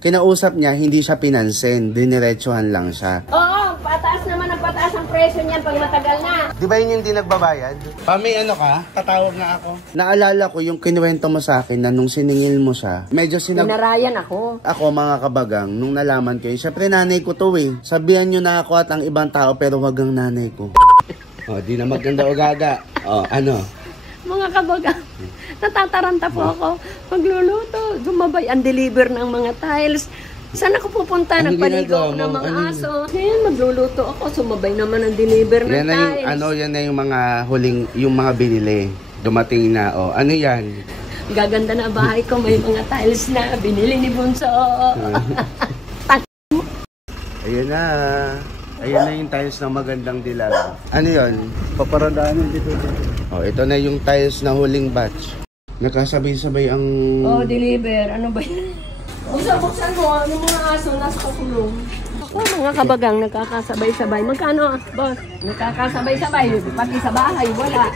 Kinausap niya, hindi siya pinansin. Diniretsuhan lang siya. Oo, pataas naman ang pataas ang presyo niyan pag matagal na. Di ba yun yung di nagbabayad? May ano ka? Tatawag na ako. Naalala ko yung kinuwento mo sa akin na nung siningil mo siya, medyo Sinarayan ako. Ako mga kabagang, nung nalaman ko yun, syempre nanay ko to eh. Sabihan nyo na ako at ang ibang tao pero wag ang nanay ko. Di na maganda o gaga. Ano? Mga kabagang, natataranta po ako. Magluluto, sumabay ang deliver ng mga tiles. Saan ako pupunta? Nagpaligaw ng mga aso. Ngayon, magluluto ako. Sumabay naman ang deliver ng tiles. Yan na yung mga huling, yung mga binili. Dumating na, ano yan? Gaganda na bahay ko. May mga tiles na binili ni Bunso. Ayan na. Ayan na yung tiles na magandang dilag. Ano yun? Paparadaanin dito. Ito na yung tiles na huling batch. Nakasabay-sabay ang... deliver. Ano ba yun? Buksan mo, yung mga aso nasa kakulong. Mga kabagang, nagkakasabay-sabay. Magkano, boss? Nagkakasabay-sabay. Pati sa bahay, wala.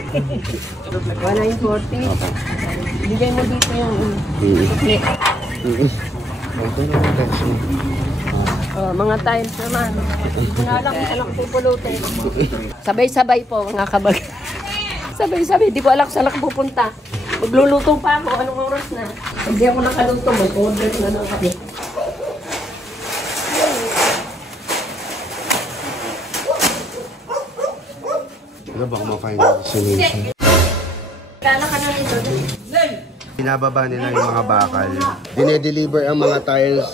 Wala yung 40. Bigay mo dito yung... Ito na yung tiles mo. Mga tiles naman. Kunalang kung saan ako pupulutin. Sabay-sabay po, mga kabagang. Sabay-sabay, di ko alam saan ako pupunta. Magluluto pa ako, anong oras na? Hindi ako nakaluto, mag-order na lang kami. Ano ba kung ma-final destination? Kala ka na nito. Pinababa nila yung mga bakal. Dinedeliver ang mga tiles.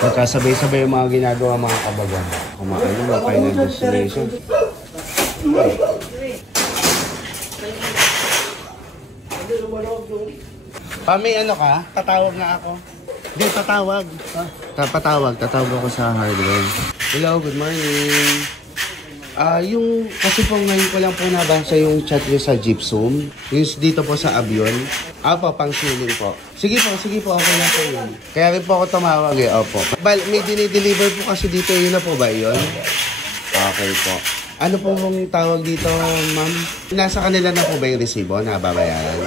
Magkasabay-sabay yung mga ginagawa mga kabagang. Kumain yung mga final destination. May ano ka? Tatawag na ako. Hindi, tatawag. Tatawag ako sa hardware. Hello, good morning. Kasi po ngayon ko lang po nabasa yung chat nyo sa Gypsum. Yung dito po sa Avion. Pang ceiling po. Sige po, okay na po yun. Kaya rin po ako tumawag opo. May dinideliver po kasi dito, yun na po ba yun? Okay po. Ano po mong tawag dito, ma'am? Nasa kanila na po ba yung resibo na babayaran?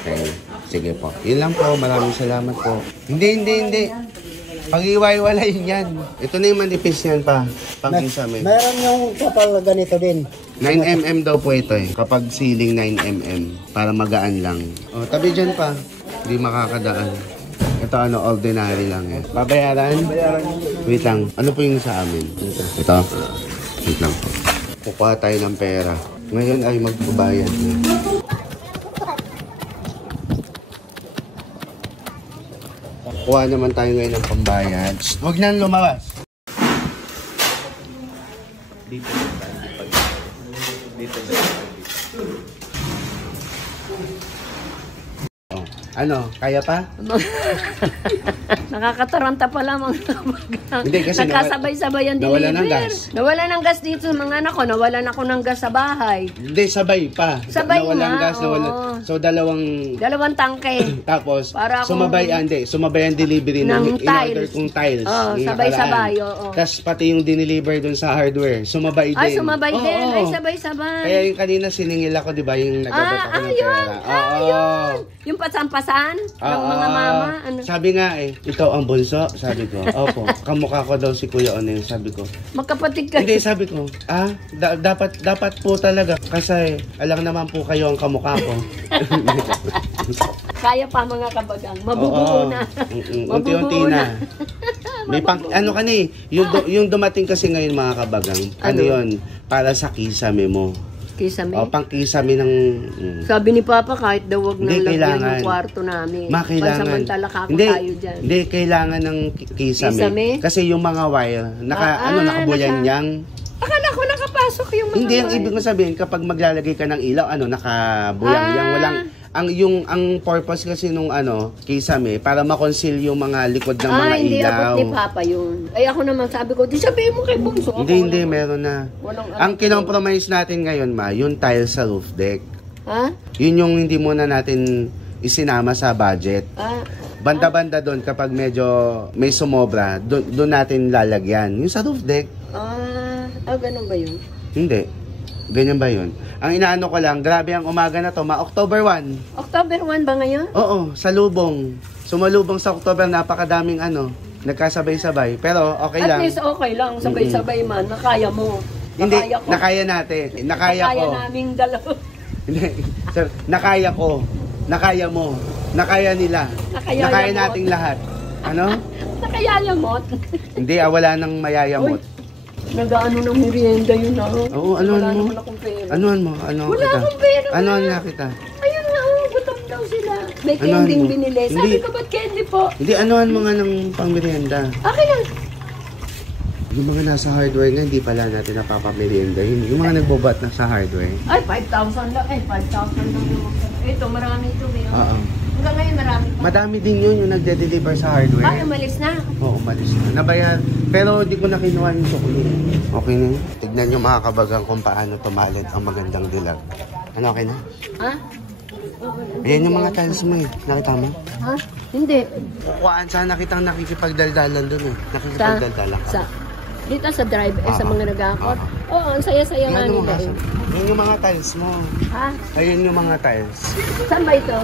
Okay. Sige po. Yun lang po. Maraming salamat po. Hindi. Pag-iwaiwalay yan. Ito na yung manipis yan pa. Pang-kisame. Meron yung kapal ganito din. 9mm daw po ito eh. Kapag ceiling 9mm. Para magaan lang. Tabi dyan pa. Hindi makakadaan. Ito ordinary lang eh. Babayaran? Wait lang. Ano po yung sa amin? Ito. Wait lang po. Kukuha tayo ng pera. Ngayon ay magbabayad. Kuha naman tayo ngayon ng pambayad. Huwag nang lumabas. Dito. Ano? Kaya pa? Nakakataranta pala mga kabagang. Hindi kasi nakasabay-sabay ang deliver. Nawala ng gas. Nawala ng gas dito sa mga anak ko. Nawalan ako ng gas sa bahay. Hindi, sabay pa. Sabay nawalan nga, gas, nawalan. So, dalawang tangke. Tapos, para sumabay ang delivery ng in-order kong tiles. Sabay-sabay, Tapos, pati yung dineliver dun sa hardware. Sumabay din. Sumabay din. Ay, sabay-sabay. Kaya yung kanina siningil ako, di ba? Yung nagagot ako ng pera. Yun. Yung pasampasan ng mga mama. Ano? Sabi nga ikaw ang bunso. Sabi ko, opo. Kamukha ko daw si Kuya Oneng. Sabi ko. Magkapatid ka. Hindi, sabi ko, dapat po talaga. Kasi alam naman po kayo ang kamukha ko. Kaya pa mga kabagang. Mabubuo na. Unti-unti na. May ano ka ni? Yung dumating kasi ngayon mga kabagang. Ano yun? Para sa kisame mo. Kisame? Pang-kisame ng... Sabi ni Papa, kahit daw wag nang lagyan yung kwarto namin. Pansamantala kako tayo dyan. Hindi, kailangan ng kisame. Kasi yung mga wire, nakabuyan niyang... Akala ko nakapasok yung mga Hindi, ang ibig ko sabihin, kapag maglalagay ka ng ilaw, nakabuyang yang walang... Ang purpose kasi nung kisame, para makonceal yung mga likod ng mga hindi ilaw. abot ni Papa yun. Ay ako naman sabi ko, di sabihin mo kay Bunso. Hindi, meron na. Ang kinompromise natin ngayon, yung tile sa roof deck. Yun yung hindi muna natin isinama sa budget. Banda-banda doon kapag medyo may sumobra, doon natin lalagyan. Yung sa roof deck. Ah, ganun ba yun? Hindi. Ganyan ba yun? Ang inaano ko lang, grabe ang umaga na to, October 1. October 1 ba ngayon? Oo, salubong. Sumalubong sa October, napakadaming nagkasabay-sabay. Pero okay At lang. least okay lang, sabay-sabay man, nakaya mo. Hindi, Nakaya ko. nakaya natin. Nakaya Nakaya ko. naming dalawa. Hindi, sir, nakaya ko. Nakaya mo. Nakaya nila. Nakaya mo. nating lahat. Ano? Nakayaya mo. Hindi, wala nang mayayamot. Nag-ano ng merienda yun ah. Oo, anuhan Wala mo? naman akong pera. Anuhan mo? Ano Wala kita? akong pera. Anuhan nga kita? Ayun nga, gutom daw sila. May Anuhan candy mo? binili. Hindi. Sabi ko, ba't candy po? Hindi, anuhan mo nga ng pangmerienda. Akin lang. Yung mga nasa hardware nga, hindi pala natin napapameriendahin. Yung mga nagbobat na sa hardware. Ay, 5,000 lang. 5,000 lang yung ito, marami ito. Oo. Hanggang ngayon marami pa. Madami din yun yung nagde-deliver sa hardware. Ay, umalis na. Oo, umalis na. Nabayad. Pero di ko na kinuha yung chocolate. Okay na yun. Tignan nyo mga kabagang kung paano tumalad ang magandang dilag. Ano, okay na? Ha? Ayan yung mga tiles mo eh. Nakita mo? Ha? Hindi. Kuhaan, sana kitang nakikipagdaldalan doon eh. Nakikipagdaldalan ka. Dito sa drive, sa mga nag-aakot. Oo, ang saya-saya nga Yan nila eh. Yan yung mga tiles mo. Ha? Ayan yung mga tiles. Saan ba ito?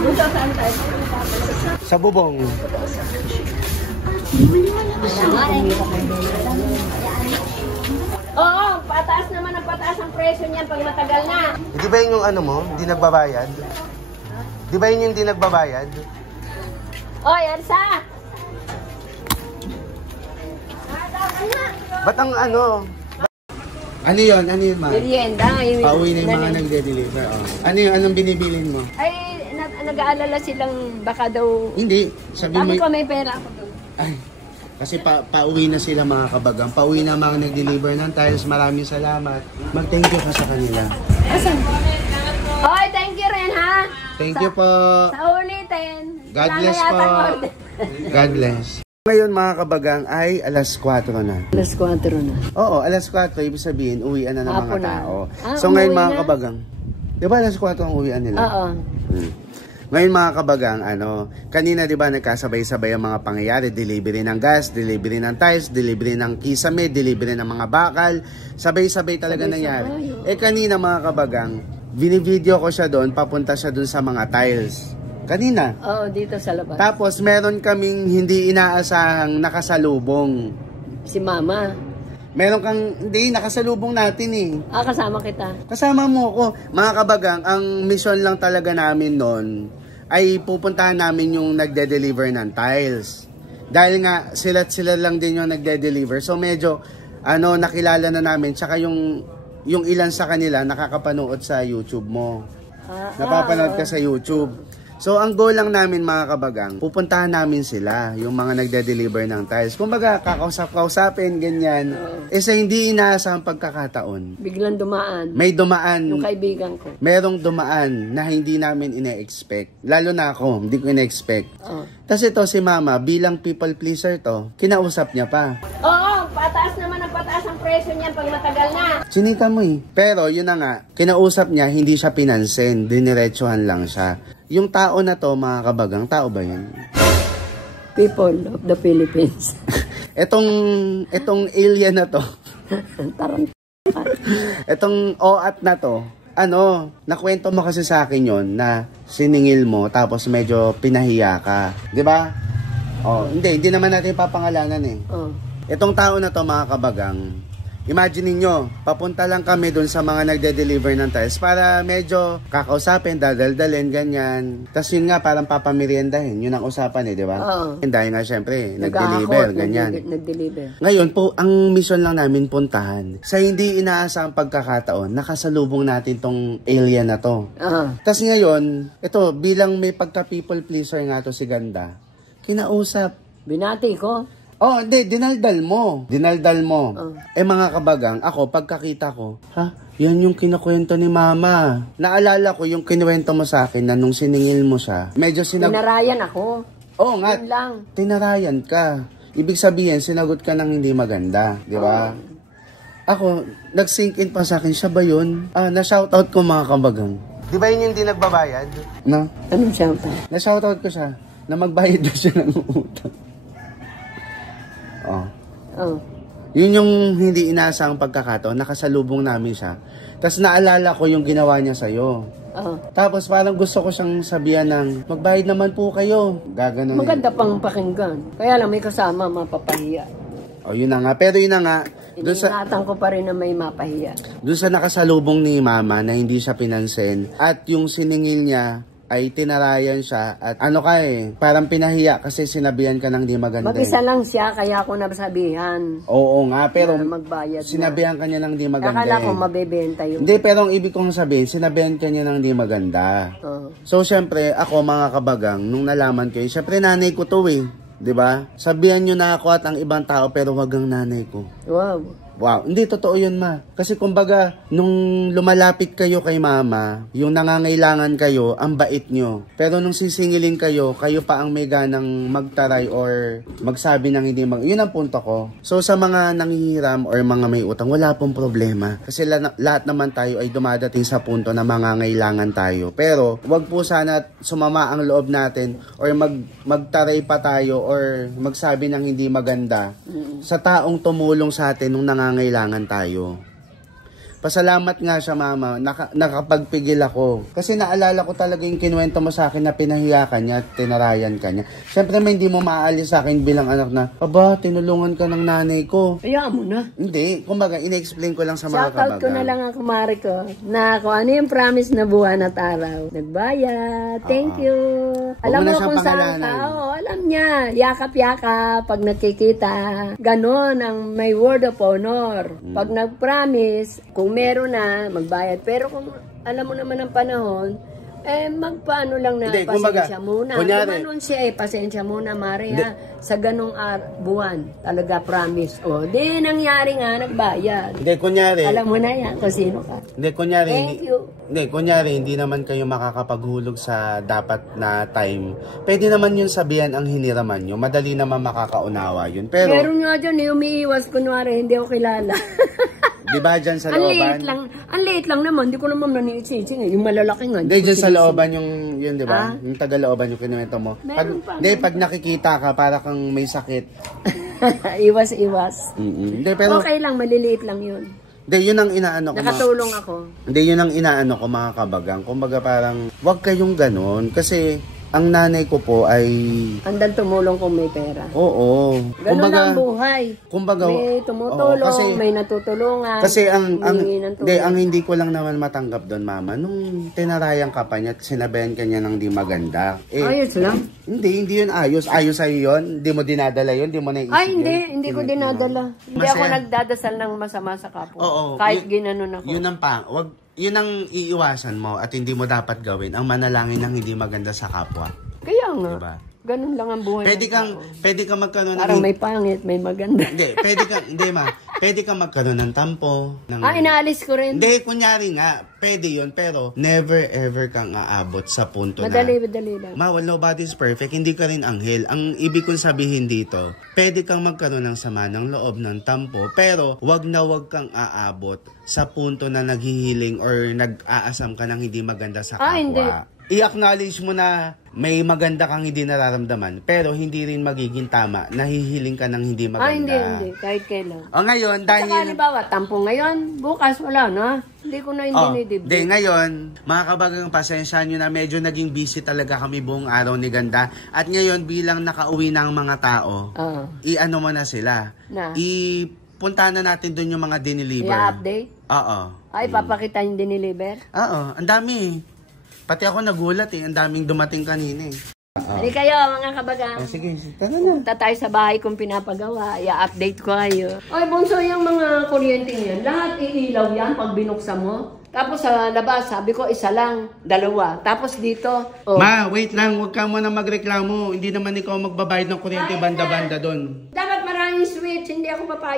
Dito saan tayo? Sa bubong. Oo, pataas naman ang pataas ang presyo niyan pag matagal na. Di ba yun yung ano mo? Hindi nagbabayad? Di ba yun yung hindi nagbabayad? Oy, Elsa! Ba't ang ano? Ano yun? Ano yun, ma? Merienda. Pauwi na yung mga nagde-deliver. Oh. Ano yun? Anong binibilin mo? Ay, nag-aalala silang baka daw... Hindi. Sabi mo... Sabi ko may pera ako doon. Ay, kasi pauwi na sila mga kabagang. Pauwi na mga nag-deliver ng tiles. Maraming salamat. Mag-thank you ka sa kanila. Asan? Oy, thank you rin ha. Thank you po. Sa ulitin. God Wala bless na po. yatang order. God bless. Ngayon mga kabagang ay alas 4 na. Alas 4 na. Oo, alas 4. Ibig sabihin, uwian na ng mga Hapon na. tao. Ah, So ngayon umuwi mga na? kabagang, di ba alas 4 ang uwian nila? Oo. Ngayon mga kabagang, kanina di ba nagkasabay-sabay ang mga pangyayari, delivery ng gas, delivery ng tiles, delivery ng kisame, delivery ng mga bakal, sabay-sabay talaga nangyari. Kanina mga kabagang, binivideo ko siya doon, papunta siya doon sa mga tiles. Kanina. Oo, dito sa labas. Tapos meron kaming hindi inaasahang nakasalubong. Si Mama. Meron kang, hindi, nakasalubong natin eh. Ah, kasama kita. Kasama mo ko. Mga kabagang, ang mission lang talaga namin noon ay pupuntahan namin yung nagde-deliver ng tiles. Dahil nga, sila lang din yung nagde-deliver. So medyo, nakilala na namin. Tsaka yung ilan sa kanila nakakapanood sa YouTube mo. Napapanood ka sa YouTube. So, ang goal lang namin mga kabagang, pupuntahan namin sila, yung mga nagde-deliver ng tiles. Kumbaga, kakausap-kausapin, ganyan. Sa hindi inaasahang pagkakataon. Biglang dumaan. May dumaan. Yung kaibigan ko. Merong dumaan na hindi namin ine-expect. Lalo na ako, hindi ko ine-expect. Tapos ito si Mama, bilang people pleaser to, kinausap niya pa. Oo, pataas naman ang pataas ang presyo niyan pag matagal na. Sinita mo eh. Pero yun na nga, kinausap niya, hindi siya pinansin. Diniretsuhan lang siya. Yung tao na to, mga kabagang, tao ba yan? People of the Philippines. Etong alien na to, Tarang. etong OAT na to, nakwento mo kasi sa akin yon na siningil mo tapos medyo pinahiya ka. Di ba? Hindi naman natin papangalanan eh. Etong tao na to, mga kabagang, imagine niyo, papunta lang kami dun sa mga nagde-deliver ng tiles para medyo kakausapin, dadaldalin, ganyan. Tapos yun nga, parang papameriendahin. Yun ang usapan eh, di ba? Dahil nga syempre, nag-deliver, ganyan. Nag-deliver. Ngayon po, ang mission lang namin puntahan, sa hindi inaasahang pagkakataon, nakasalubong natin tong alien na to. Tapos ngayon, ito, bilang may pagka-people pleaser nga to si Ganda, kinausap. Binati ko. Hindi, dinaldal mo. Mga kabagang, ako, pagkakita ko, yan yung kinukwento ni Mama. Naalala ko yung kinuwento mo sa akin na nung siningil mo siya, medyo Tinarayan ako. Oo nga, Yun lang. tinarayan ka. Ibig sabihin, sinagot ka ng hindi maganda, di ba? Ako, nag-sink in pa sa akin, siya ba yun? Na-shoutout ko mga kabagang. Di ba yun yung hindi nagbabayad? Na? Anong shoutout? Na-shoutout ko siya, na magbayad daw siya ng utang. Yun yung hindi inaasang pagkakataon, nakasalubong namin siya. Tapos naalala ko yung ginawa niya sa'yo. Tapos parang gusto ko siyang sabihan ng, magbayad naman po kayo. Gaganon. Maganda pang pakinggan. Kaya lang may kasama, mapapahiya. O yun na nga. Pero yun na nga. Iniingatan ko pa rin na may mapahiya. Doon sa nakasalubong ni mama na hindi siya pinansin. At yung siningil niya ay tinarayan siya. At ano ka parang pinahiya kasi sinabihan ka ng di maganda. Mag-isa lang siya, kaya ako nasabihan. Oo nga, pero magbayad sinabihan ka niya ng di maganda. Akala ko mabebenta yun. Hindi, pero ang ibig kong sabihin, sinabihan ka niya ng di maganda. So, syempre, ako mga kabagang, nung nalaman ko, syempre nanay ko to Diba? Sabihan nyo na ako at ang ibang tao, pero wag ang nanay ko. Wow, hindi totoo yun, ma. Kasi kumbaga, nung lumalapit kayo kay mama, yung nangangailangan kayo, ang bait nyo. Pero nung sisingilin kayo, kayo pa ang may ganang magtaray or magsabi ng hindi yun ang punto ko. So sa mga nanghihiram or mga may utang, wala pong problema. Kasi lahat naman tayo ay dumadating sa punto na mangangailangan tayo. Pero wag po sana sumama ang loob natin or magtaray pa tayo or magsabi ng hindi maganda sa taong tumulong sa atin nung nangangailangan tayo. Pasalamat nga siya, mama, nakapagpigil ako. Kasi naalala ko talaga yung kinuwento mo sa akin na pinahiya ka niya at tinarayan ka niya. Siyempre, may hindi mo maaalis sa akin bilang anak na, aba, tinulungan ka ng nanay ko. Kaya mo na. Hindi, kumbaga, ina-explain ko lang sa mga kabagan. Shoutout ko na lang ang kumari ko na kung ano yung promise na buwan at araw. Nagbayad. Thank you. Alam mo kung saan ka. Alam niya. Yakap-yakap pag nakikita. Ganon ang may word of honor. Pag nag-promise, kung meron na, magbayad. Pero kung alam mo naman ang panahon, magpaano lang na pasensya muna. Kumanon siya pasensya muna, Mari, ha? Sa ganong buwan. Talaga, promise. O, di nangyari nga, nagbayad. Hindi, kunyari. Alam mo na yan kung sino ka. Hindi, kunyari. Thank you. Hindi, kunyari, hindi naman kayo makakapaghulog sa dapat na time. Pwede naman yun sabihan ang hiniraman nyo. Madali naman makakaunawa yun. Pero, meron nga dyan, umiiwas, kunwari, hindi ako kilala. Di ba dyan sa looban? Ang liit lang naman, hindi ko naman naniitsitsing. Yung malalaki nga. Hindi, dyan sa looban yung, yun, di ba? Yung taga-looban yung kinuwento mo. Pag nakikita ka, para kang may sakit. Iwas-iwas. Hindi, pero, okay lang, maliliit lang yun. Hindi, yun ang inaano ko. Nakatulong ako. Hindi, yun ang inaano ko, mga kabagang. Kumbaga parang, wag kayong ganon. Kasi, ang nanay ko po ay... Andan tumulong kung may pera. Oo. Ganun kumbaga, ang buhay. Kumbaga, may tumutulong, may natutulungan. Kasi ang hindi ko lang naman matanggap doon, mama, nung tinarayan ka pa niya at sinabihan ka niya ng di maganda. Ayos lang? Hindi yun ayos. Ayos sa'yo yun? Hindi mo dinadala yun? Hindi mo naisip yun? Hindi ko dinadala. Hindi ako nagdadasal ng masama sa kapwa. Oo. Kahit ginanon ako. Yun ang yun ang iiwasan mo at hindi mo dapat gawin ang manalangin ng hindi maganda sa kapwa. Kaya nga. Diba? Ganun lang ang buhay. Pwede kang magkaroon ng... Parang may pangit, may maganda. Hindi, pwede kang magkaroon ng tampo. Inaalis ko rin. Hindi, kunyari nga, pwede yun, pero never ever kang aabot sa punto madali lang. Well, nobody's perfect, hindi ka rin anghel. Ang ibig kong sabihin dito, pwede kang magkaroon ng sama ng loob ng tampo, pero wag kang aabot sa punto na naghihiling or nag-aasam ka ng hindi maganda sa kapwa. Hindi. I-acknowledge mo na may maganda kang hindi nararamdaman, pero hindi rin magiging tama, nahihiling ka ng hindi maganda. Hindi. Kahit kailan. O ngayon, dahil... Saka halimbawa, tampo ngayon, bukas wala na. Hindi ko na dinidibdib. Hindi, ngayon, mga kabagang, pasensya nyo na medyo naging busy talaga kami buong araw ni Ganda. At ngayon, bilang nakauwi na ang mga tao, i-ano mo na sila. Punta na natin doon yung mga diniliver. I-update? Oo. Papakita yung diniliver? Oo, ang dami. Pati ako nagulat ang daming dumating kanina Hindi kayo, mga kabagang. Sige, tara na. Punta tayo sa bahay kung pinapagawa. I-update ko kayo. Oy, bunso, yung mga kuryente niyan, lahat iilaw yan pag binuksan mo. Tapos sa labas, sabi ko, isa lang, dalawa. Tapos dito, Ma, wait lang, huwag ka muna magreklamo. Hindi naman ikaw magbabayad ng kuryente banda-banda doon. Dapat maraming switch, hindi ako papayag.